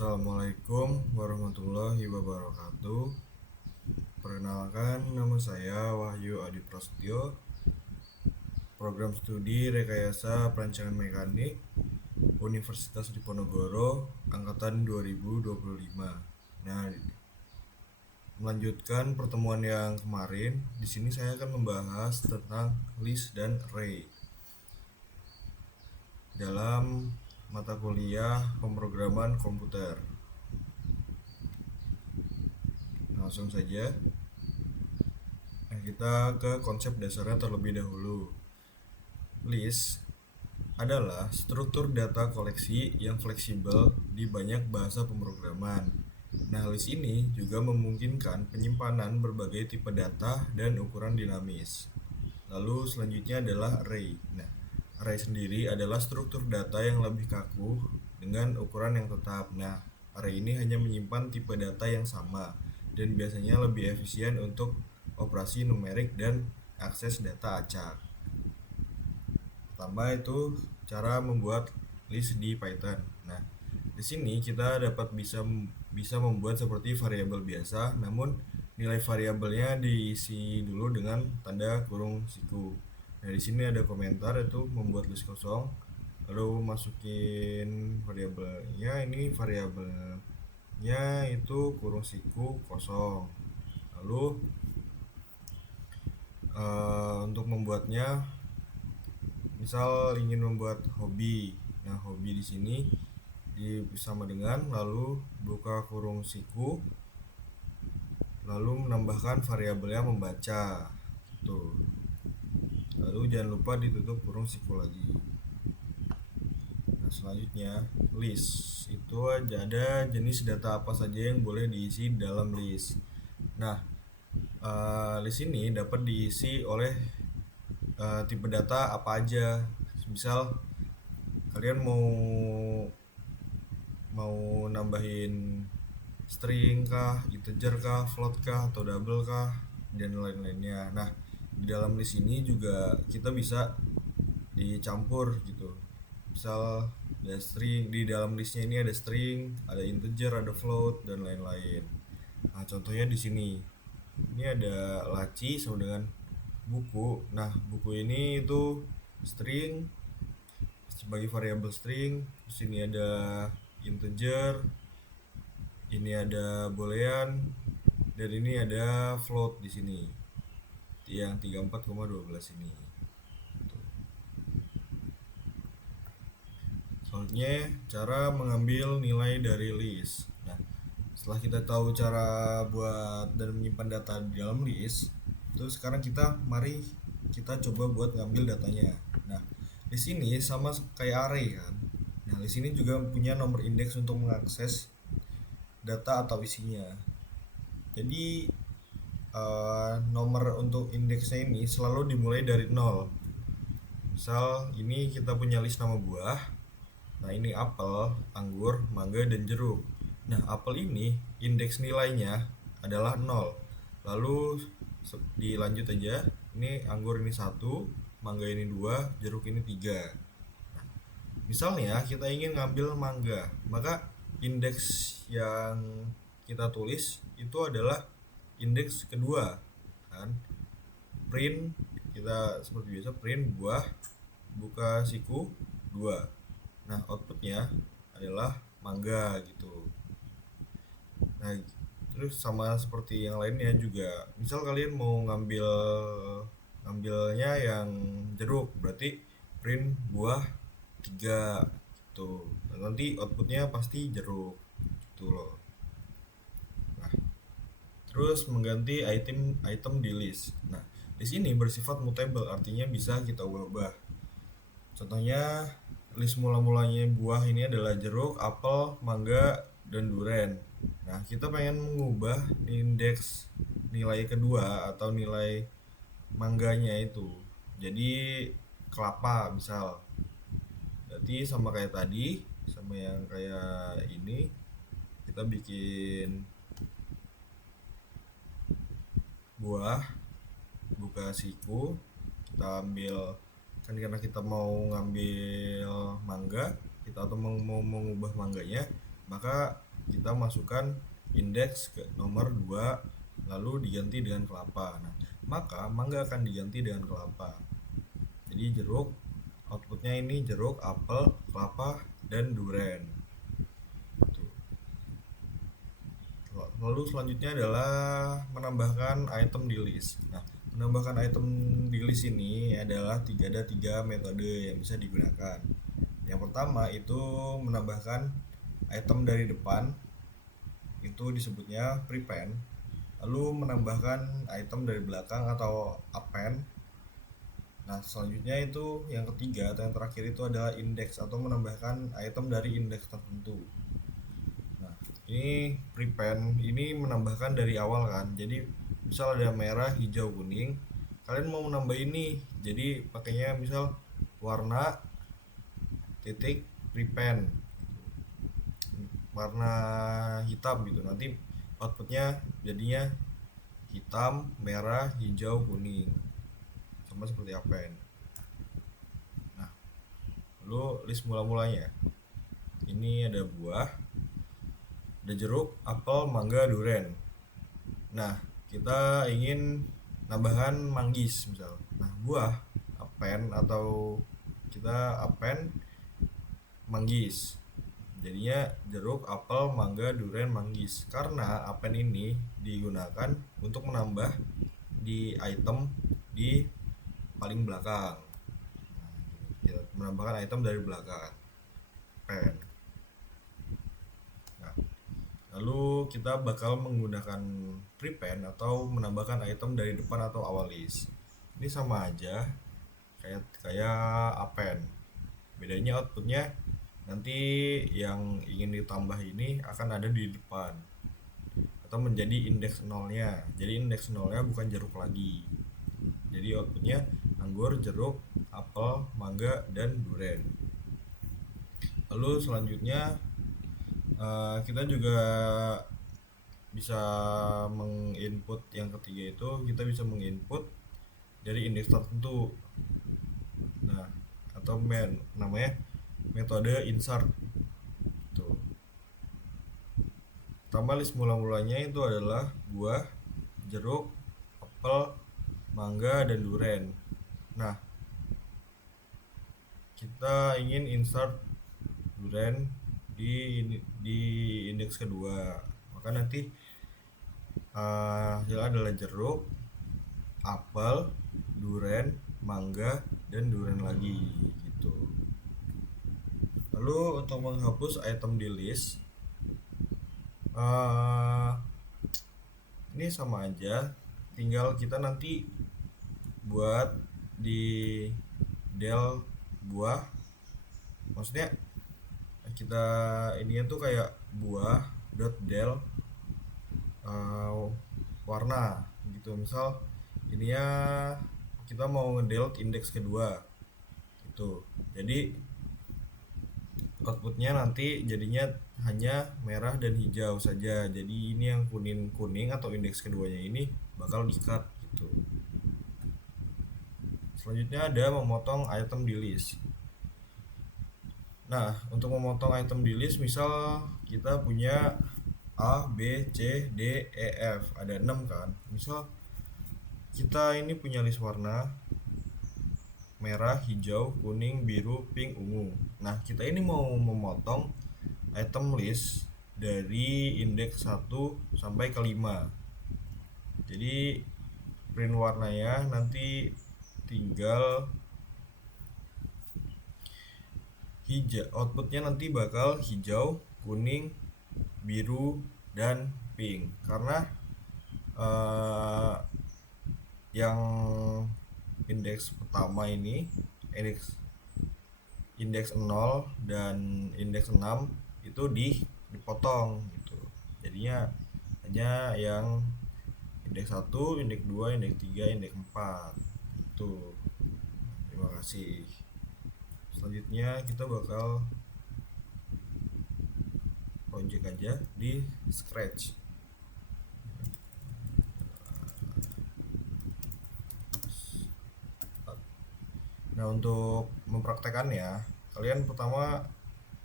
Assalamualaikum warahmatullahi wabarakatuh. Perkenalkan, nama saya Wahyu Adi Prasetyo, program studi Rekayasa Perancangan Mekanik Universitas Diponegoro angkatan 2025. Nah, melanjutkan pertemuan yang kemarin, di sini saya akan membahas tentang list dan array dalam mata kuliah pemrograman komputer. Langsung saja. Nah, kita ke konsep dasarnya terlebih dahulu. List adalah struktur data koleksi yang fleksibel di banyak bahasa pemrograman. Nah, list ini juga memungkinkan penyimpanan berbagai tipe data dan ukuran dinamis. Lalu selanjutnya adalah array. Nah, array sendiri adalah struktur data yang lebih kaku dengan ukuran yang tetap. Nah, array ini hanya menyimpan tipe data yang sama dan biasanya lebih efisien untuk operasi numerik dan akses data acak. Pertama itu cara membuat list di Python. Nah, di sini kita bisa membuat seperti variabel biasa, namun nilai variabelnya diisi dulu dengan tanda kurung siku. Nah, di sini ada komentar itu membuat list kosong, lalu masukin variabelnya, ini variabelnya itu kurung siku kosong. Lalu untuk membuatnya, misal ingin membuat hobi. Nah, hobi di sini sama dengan lalu buka kurung siku, lalu menambahkan variabelnya membaca. Tuh. Lalu jangan lupa ditutup kurung siku lagi. Nah, selanjutnya list. Itu ada jenis data apa saja yang boleh diisi dalam list. Nah, list ini dapat diisi oleh tipe data apa aja. Misal kalian mau nambahin string kah, integer kah, float kah, atau double kah, dan lain-lainnya. Nah, di dalam list ini juga kita bisa dicampur gitu. Misal ada string, di dalam listnya ini ada string, ada integer, ada float, dan lain-lain. Nah, contohnya di sini. Ini ada laci sama dengan buku. Nah, buku ini itu string sebagai variabel string. Terus ini ada integer, ini ada boolean, dan ini ada float di sini yang 34,12 ini. Selanjutnya cara mengambil nilai dari list. Nah, setelah kita tahu cara buat dan menyimpan data di dalam list, terus sekarang mari kita coba buat ngambil datanya. Nah, di sini sama kayak array kan. Nah, di sini juga punya nomor indeks untuk mengakses data atau isinya. Jadi nomor untuk indeksnya ini selalu dimulai dari 0. Misal ini kita punya list nama buah. Nah, ini apel, anggur, mangga, dan jeruk. Nah, apel ini indeks nilainya adalah 0. Lalu dilanjut aja. Ini anggur ini 1, mangga ini 2, jeruk ini 3. Nah, misalnya kita ingin ngambil mangga, maka indeks yang kita tulis itu adalah indeks kedua kan. Print, kita seperti biasa print buah buka siku 2. Nah, outputnya adalah mangga gitu. Nah, terus sama seperti yang lainnya juga. Misal kalian mau ngambilnya yang jeruk, berarti print buah 3 gitu. Nah, nanti outputnya pasti jeruk gitu loh. Nah, terus mengganti item di list. Nah, list ini bersifat mutable, artinya bisa kita ubah-ubah. Contohnya list mula-mulanya buah ini adalah jeruk, apel, mangga, dan durian. Nah, kita pengen mengubah indeks nilai kedua atau nilai mangganya itu jadi kelapa misal. Berarti sama kayak tadi, sama yang kayak ini, kita bikin buah buka siku, kita ambil kan karena kita mau ngambil mangga, kita atau mau mengubah mangganya, maka kita masukkan indeks ke nomor 2 lalu diganti dengan kelapa. Nah, maka mangga akan diganti dengan kelapa. Jadi jeruk, outputnya ini jeruk, apel, kelapa, dan duren. Lalu selanjutnya adalah menambahkan item di list. Nah, menambahkan item di list ini ada tiga metode yang bisa digunakan. Yang pertama itu menambahkan item dari depan, itu disebutnya prepend. Lalu menambahkan item dari belakang atau append. Nah, selanjutnya itu yang ketiga atau yang terakhir itu adalah index atau menambahkan item dari indeks tertentu. Nah, ini prepend ini menambahkan dari awal kan. Jadi misal ada merah, hijau, kuning, kalian mau menambah ini. Jadi pakainya misal warna titik prepend warna hitam gitu. Nanti outputnya jadinya hitam, merah, hijau, kuning. Sama seperti append. Nah, lalu list mula-mulanya. Ini ada buah, ada jeruk, apel, mangga, duren. Nah, kita ingin nambahan manggis misal. Nah, buah append atau kita append manggis. Jadinya jeruk, apel, mangga, duren, manggis. Karena append ini digunakan untuk menambah di item di paling belakang. Kita menambahkan item dari belakang. Append. Lalu kita bakal menggunakan prepend atau menambahkan item dari depan atau awal list. Ini sama aja kayak append. Bedanya outputnya nanti yang ingin ditambah ini akan ada di depan atau menjadi indeks nolnya. Jadi indeks nolnya bukan jeruk lagi. Jadi outputnya anggur, jeruk, apel, mangga, dan duren. Lalu selanjutnya kita juga bisa menginput yang ketiga itu kita bisa menginput dari indeks tertentu. Nah, atau namanya metode insert. Tuh. Pertama list mula-mulanya itu adalah buah, jeruk, apel, mangga, dan duren. Nah, kita ingin insert duren di indeks kedua, maka nanti hasilnya adalah jeruk, apel, duren, mangga, dan duren lagi gitu. Lalu untuk menghapus item di list ini sama aja, tinggal kita nanti buat di del buah, maksudnya kita ininya tuh kayak buah dot del warna gitu. Misal ininya kita mau ngedelete indeks kedua itu, jadi outputnya nanti jadinya hanya merah dan hijau saja. Jadi ini yang kuning atau indeks keduanya ini bakal di-cut gitu. Selanjutnya ada memotong item di list. Nah, untuk memotong item di list, misal kita punya A, B, C, D, E, F. Ada 6 kan. Misal kita ini punya list warna merah, hijau, kuning, biru, pink, ungu. Nah, kita ini mau memotong item list dari indeks 1 sampai ke 5. Jadi print warnanya nanti tinggal hijau, outputnya nanti bakal hijau, kuning, biru, dan pink. Karena yang indeks pertama ini indeks 0 dan indeks 6 itu dipotong gitu. Jadinya hanya yang indeks 1, indeks 2, indeks 3, indeks 4 itu. Terima kasih. Selanjutnya kita bakal project aja di Scratch. Nah, untuk mempraktekannya kalian pertama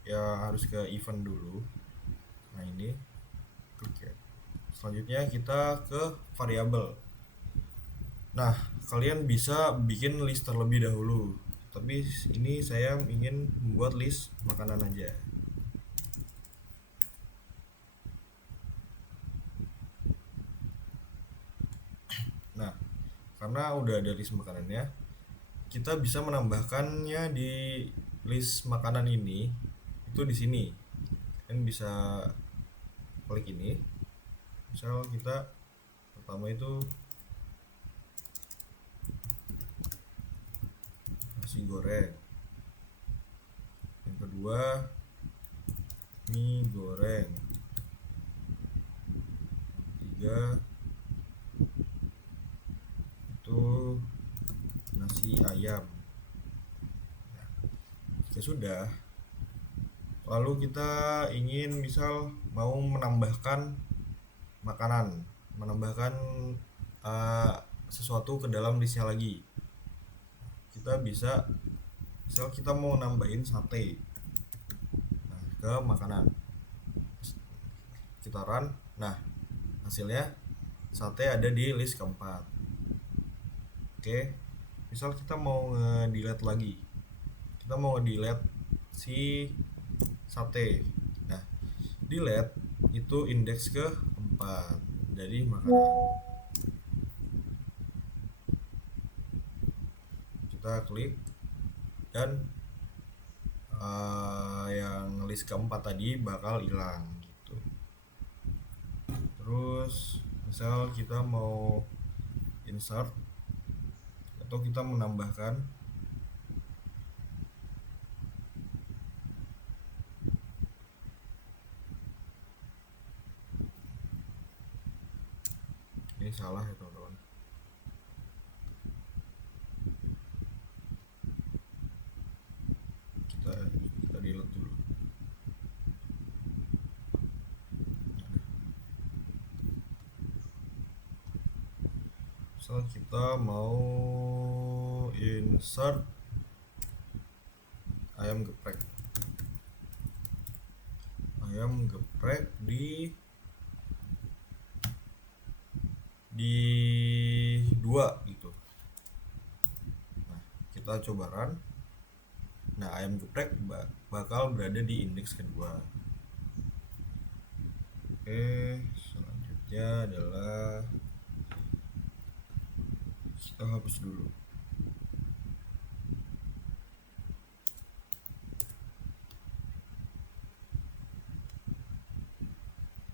ya harus ke event dulu. Nah ini klik ya. Selanjutnya kita ke variabel. Nah, kalian bisa bikin list terlebih dahulu, tapi ini saya ingin membuat list makanan aja. Nah, karena udah ada list makanannya, kita bisa menambahkannya di list makanan ini itu di sini. Kalian bisa klik ini. Misal kita pertama itu nasi goreng, yang kedua mie goreng, yang ketiga itu nasi ayam. Nah, jika sudah, lalu kita ingin misal mau menambahkan makanan, menambahkan uh, sesuatu ke dalam listnya lagi. Kita bisa, misal kita mau nambahin sate, nah, ke makanan, kita run. Nah, hasilnya sate ada di list keempat. Oke, misal kita mau nge-delete lagi, kita mau nge-delete si sate. Nah, delete itu indeks ke 4 dari makanan. Kita klik dan yang list keempat tadi bakal hilang gitu. Terus misal kita mau insert atau kita menambahkan, ini salah ya teman-teman, kita delete dulu. Misal kita mau insert ayam geprek, di dua gitu. Nah, kita coba run. Nah, ayam geprek bakal berada di indeks kedua. Oke, selanjutnya adalah kita hapus dulu.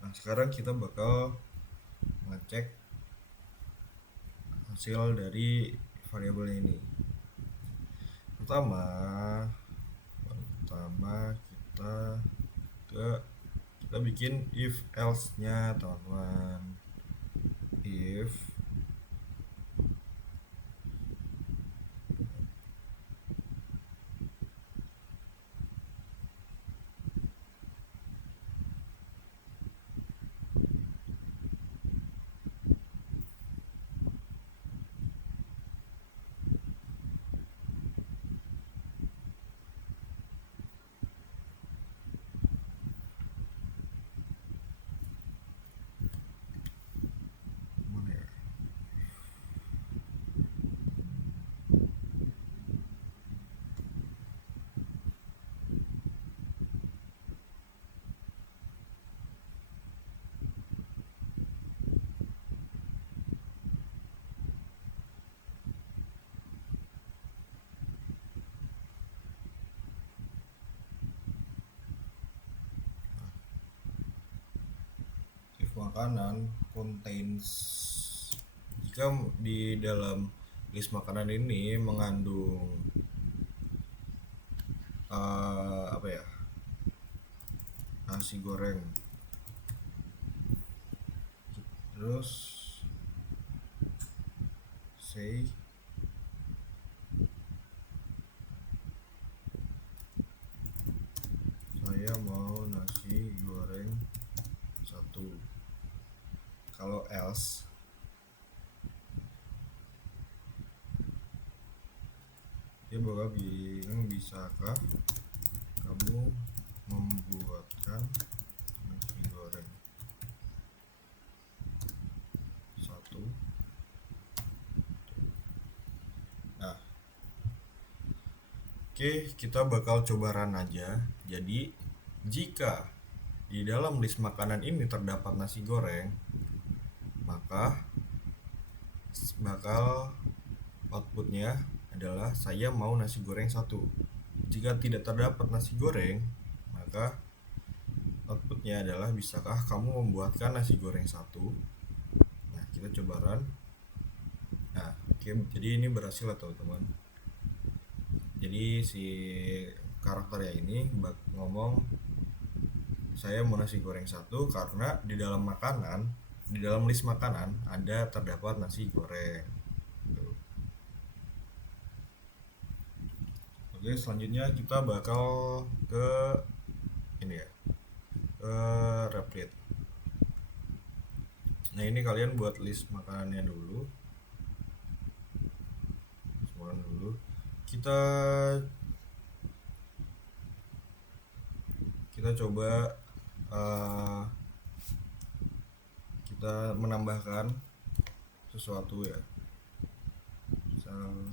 Nah, sekarang kita bakal ngecek hasil dari variabel ini. Pertama kita bikin if else nya teman-teman. If mana ya? If makanan contains, jika di dalam list makanan ini mengandung apa ya, nasi goreng, terus say saya mau nasi goreng 1. Kalau else, dia bakal bilang bisakah kamu membuatkan nasi goreng Oke, kita bakal coba run aja. Jadi, jika di dalam list makanan ini terdapat nasi goreng, maka bakal outputnya adalah saya mau nasi goreng satu. Jika tidak terdapat nasi goreng, maka outputnya adalah bisakah kamu membuatkan nasi goreng satu. Nah, kita coba run. Nah, oke, jadi ini berhasil ya teman-teman. Jadi si karakternya ini ngomong saya mau nasi goreng satu karena di dalam makanan, di dalam list makanan ada terdapat nasi goreng. Oke, selanjutnya kita bakal ke ini ya, ke Replit. Nah, ini kalian buat list makanannya dulu. Makanan dulu. Kita coba kita menambahkan sesuatu ya. Misal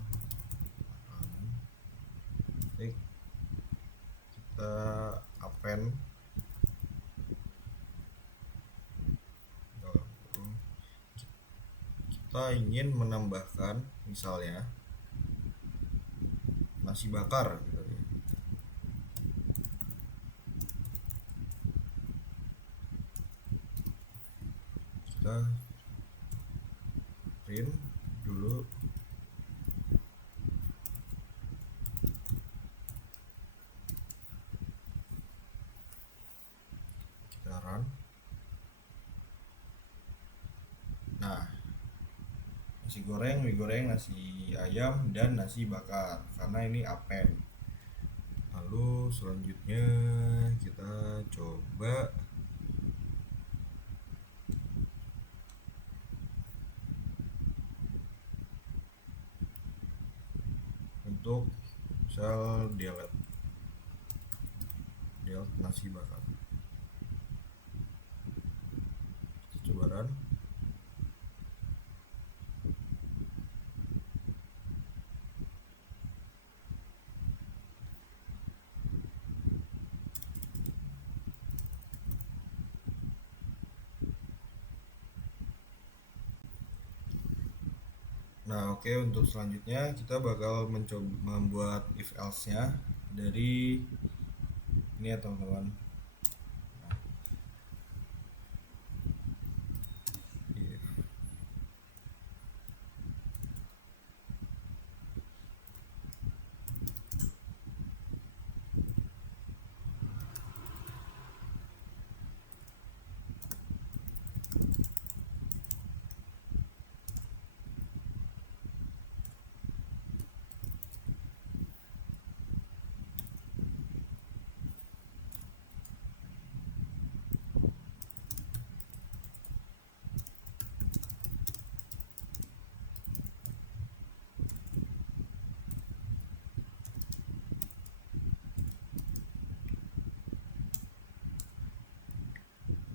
kita append kita ingin menambahkan misalnya nasi bakar gitu ya. Kita print dulu, kita run. Nah, nasi goreng, mie goreng, nasi ayam, dan nasi bakar karena ini append. Lalu selanjutnya kita coba untuk misal delete nasi bakar. Kita coba run. Nah, oke, untuk selanjutnya kita bakal mencoba membuat if else-nya dari ini ya teman-teman.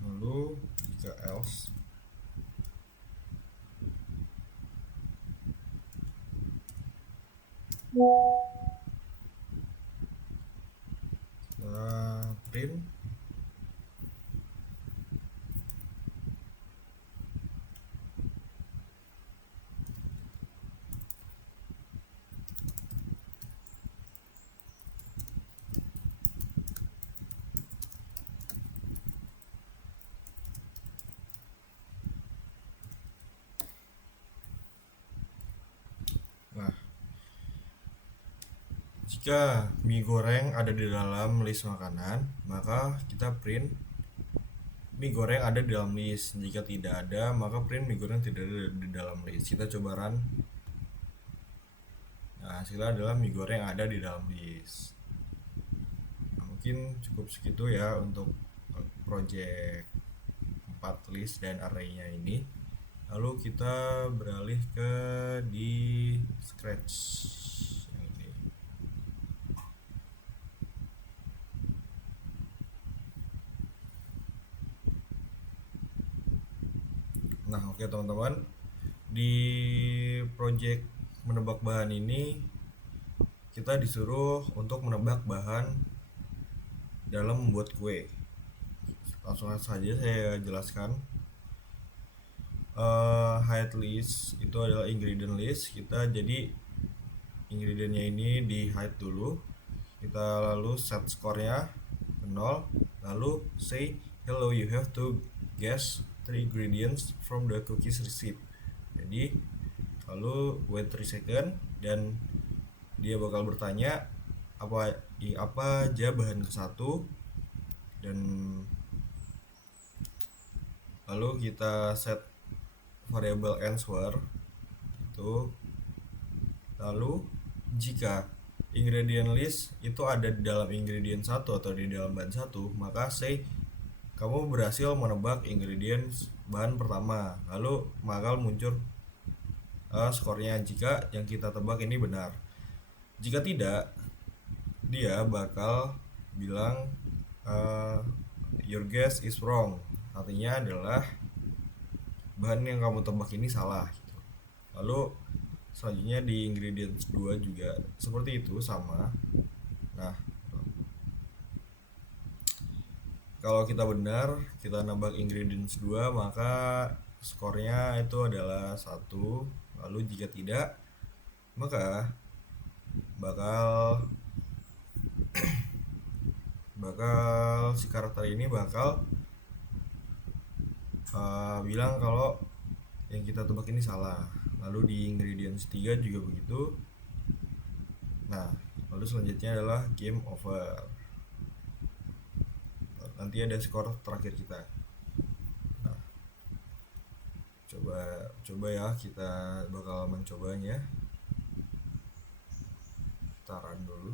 Lalu jika else kita print. Nah, jika mie goreng ada di dalam list makanan, maka kita print mie goreng ada di dalam list. Jika tidak ada, maka print mie goreng tidak ada di dalam list. Kita coba run. Nah, hasilnya adalah mie goreng ada di dalam list. Nah, mungkin cukup segitu ya untuk project 4 list dan array-nya ini. Lalu kita beralih ke di Scratch yang ini. Nah, oke teman-teman, di project menebak bahan ini kita disuruh untuk menebak bahan dalam membuat kue. Langsung saja saya jelaskan. Height list itu adalah ingredient list. Kita jadi ingredientnya ini di hide dulu, kita lalu set skornya ke 0, lalu say hello, you have to guess 3 ingredients from the cookies recipe. Jadi lalu wait 3 second dan dia bakal bertanya apa aja bahan ke satu, dan lalu kita set variable answer itu. Lalu jika ingredient list itu ada di dalam ingredient 1 atau di dalam bahan 1, maka say kamu berhasil menebak ingredients bahan pertama, lalu bakal muncul skornya jika yang kita tebak ini benar. Jika tidak, dia bakal bilang your guess is wrong, artinya adalah bahan yang kamu tebak ini salah gitu. Lalu selanjutnya di ingredients 2 juga seperti itu, sama. Nah, kalau kita benar, kita nambah ingredients 2, maka skornya itu adalah 1. Lalu jika tidak, maka bakal si karakter ini bakal bilang kalau yang kita tebak ini salah. Lalu di ingredients 3 juga begitu. Nah, lalu selanjutnya adalah game over. Nanti ada skor terakhir kita. Nah, coba ya, kita bakal mencobanya. Kita run dulu.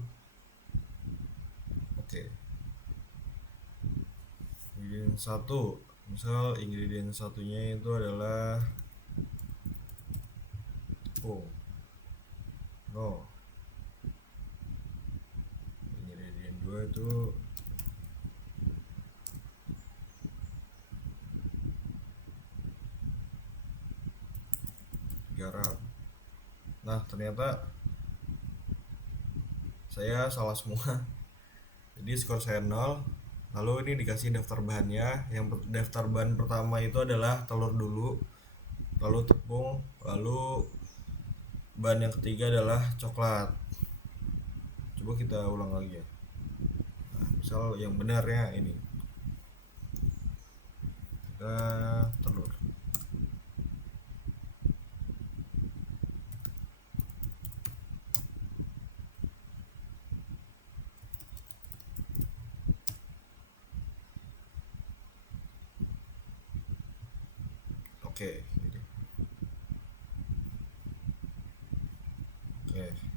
Oke. Ingredient 1, misal ingredient satunya itu adalah tepung. No. Ingredient 2 itu garam. Nah, ternyata saya salah semua. Jadi skor saya 0. Lalu ini dikasih daftar bahannya. Yang daftar bahan pertama itu adalah telur dulu, lalu tepung, lalu bahan yang ketiga adalah coklat. Coba kita ulang lagi ya. Nah, misal yang benarnya ini kita telur. Oke,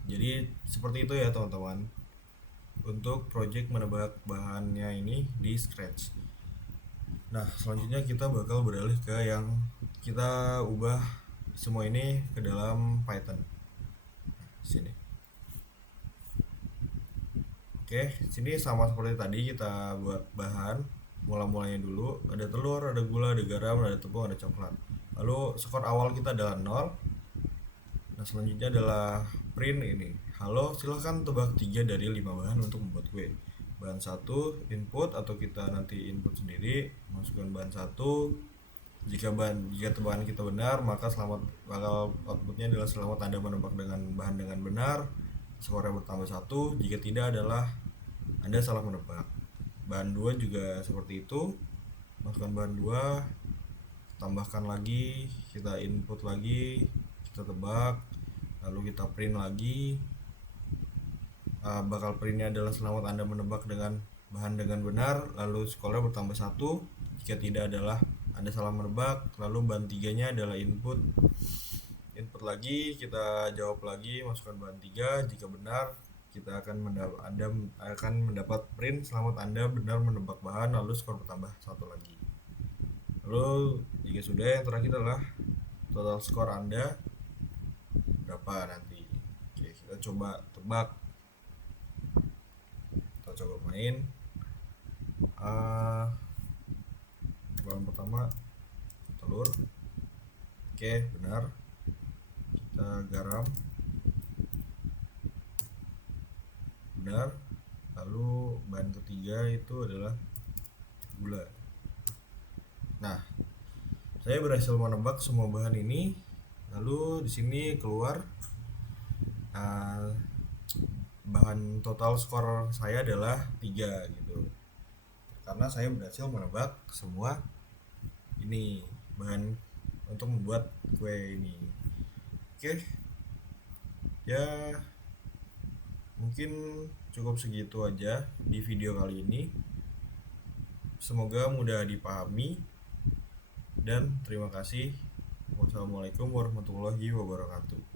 jadi seperti itu ya teman-teman untuk project menebak bahannya ini di Scratch. Nah, selanjutnya kita bakal beralih ke yang kita ubah semua ini ke dalam Python. Sini. Oke, sini sama seperti tadi, kita buat bahan. Mula-mulanya dulu ada telur, ada gula, ada garam, ada tepung, ada coklat. Lalu skor awal kita adalah 0. Nah, selanjutnya adalah print ini. Halo, silahkan tebak 3 dari 5 bahan untuk membuat kue. Bahan 1 input, atau kita nanti input sendiri, masukkan bahan 1. Jika tebakan kita benar, maka bakal outputnya adalah selamat Anda menebak dengan bahan dengan benar. Skornya bertambah 1. Jika tidak adalah Anda salah menebak. Bahan 2 juga seperti itu. Masukkan bahan 2, tambahkan lagi, kita input lagi, kita tebak, lalu kita print lagi. Bakal printnya adalah selamat Anda menebak dengan bahan dengan benar, lalu skornya bertambah 1. Jika tidak adalah Anda salah menebak. Lalu bahan 3-nya adalah input lagi, kita jawab lagi, masukkan bahan 3. Jika benar, kita Anda akan mendapat print selamat Anda benar menebak bahan, lalu skor bertambah 1 lagi. Lalu jika sudah, yang terakhir adalah total skor Anda berapa nanti. Oke, kita coba tebak. Kita coba main. Bahan pertama telur. Oke, benar. Kita garam. benar. Lalu bahan ketiga itu adalah gula. Nah, saya berhasil menebak semua bahan ini. Lalu di sini keluar uh, bahan total skor saya adalah 3 gitu. Karena saya berhasil menebak semua ini bahan untuk membuat kue ini. Oke, ya mungkin cukup segitu aja di video kali ini. Semoga mudah dipahami dan terima kasih. Wassalamualaikum warahmatullahi wabarakatuh.